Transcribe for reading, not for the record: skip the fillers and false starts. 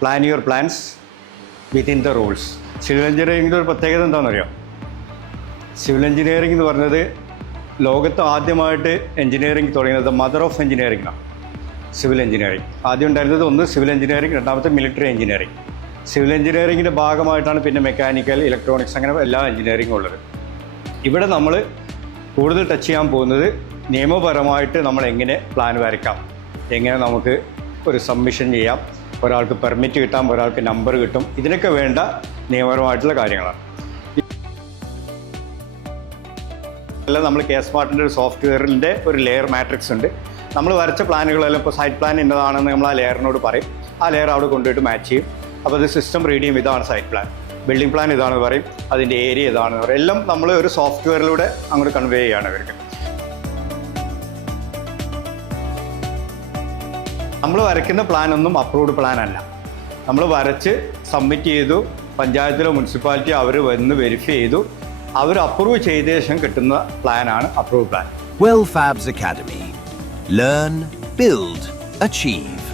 Plan your plans within the rules. Civil എഞ്ചിനീയറിംഗിൻ്റെ ഒരു പ്രത്യേകത എന്താണെന്നറിയാം? സിവിൽ എഞ്ചിനീയറിംഗ് എന്ന് പറഞ്ഞത് ലോകത്ത് ആദ്യമായിട്ട് എഞ്ചിനീയറിംഗ് തുടങ്ങിയത് മദർ ഓഫ് എഞ്ചിനീയറിംഗാണ്. സിവിൽ എഞ്ചിനീയറിംഗ് ആദ്യം ഉണ്ടായിരുന്നത് ഒന്ന് സിവിൽ എഞ്ചിനീയറിംഗ്, രണ്ടാമത്തെ മിലിറ്ററി എഞ്ചിനീയറിംഗ്. സിവിൽ എഞ്ചിനീയറിംഗിൻ്റെ ഭാഗമായിട്ടാണ് പിന്നെ മെക്കാനിക്കൽ, ഇലക്ട്രോണിക്സ് അങ്ങനെ എല്ലാ എഞ്ചിനീയറിംഗും ഉള്ളത്. ഇവിടെ നമ്മൾ കൂടുതൽ ടച്ച് ചെയ്യാൻ പോകുന്നത് നിയമപരമായിട്ട് നമ്മൾ എങ്ങനെ പ്ലാൻ വരയ്ക്കാം, എങ്ങനെ നമുക്ക് ഒരു സബ്മിഷൻ ചെയ്യാം, ഒരാൾക്ക് പെർമിറ്റ് കിട്ടാം, ഒരാൾക്ക് നമ്പർ കിട്ടും, ഇതിനൊക്കെ വേണ്ട നിയമപരമായിട്ടുള്ള കാര്യങ്ങളാണ്. അല്ല, നമ്മൾ കെ സ്മാർട്ടിൻ്റെ ഒരു സോഫ്റ്റ്വെയറിൻ്റെ ഒരു ലെയർ മാട്രിക്സ് ഉണ്ട്. നമ്മൾ വരച്ച പ്ലാനുകളെല്ലാം ഇപ്പോൾ സൈറ്റ് പ്ലാൻ ഇന്നതാണെന്ന് നമ്മൾ ആ ലെയറിനോട് പറയും. ആ ലെയർ അവിടെ കൊണ്ടുപോയിട്ട് മാച്ച് ചെയ്യും. അപ്പോൾ അത് സിസ്റ്റം റീഡ് ചെയ്യും, ഇതാണ് സൈറ്റ് പ്ലാൻ. ബിൽഡിംഗ് പ്ലാൻ ഇതാണെന്ന് പറയും, അതിൻ്റെ ഏരിയ ഇതാണെന്ന് പറയും. എല്ലാം നമ്മൾ ഒരു സോഫ്റ്റ്വെയറിലൂടെ അങ്ങോട്ട് കൺവേ ചെയ്യുകയാണ് ഇവർക്ക്. നമ്മൾ വരയ്ക്കുന്ന പ്ലാനൊന്നും അപ്രൂവ്ഡ് പ്ലാൻ അല്ല. നമ്മൾ വരച്ച് സബ്മിറ്റ് ചെയ്തു, പഞ്ചായത്തിലോ മുനിസിപ്പാലിറ്റിയോ അവർ വന്ന് വെരിഫൈ ചെയ്തു, അവർ അപ്രൂവ് ചെയ്ത ശേഷം കിട്ടുന്ന പ്ലാനാണ് approved plan. Well Fabs Academy. Learn, build, achieve.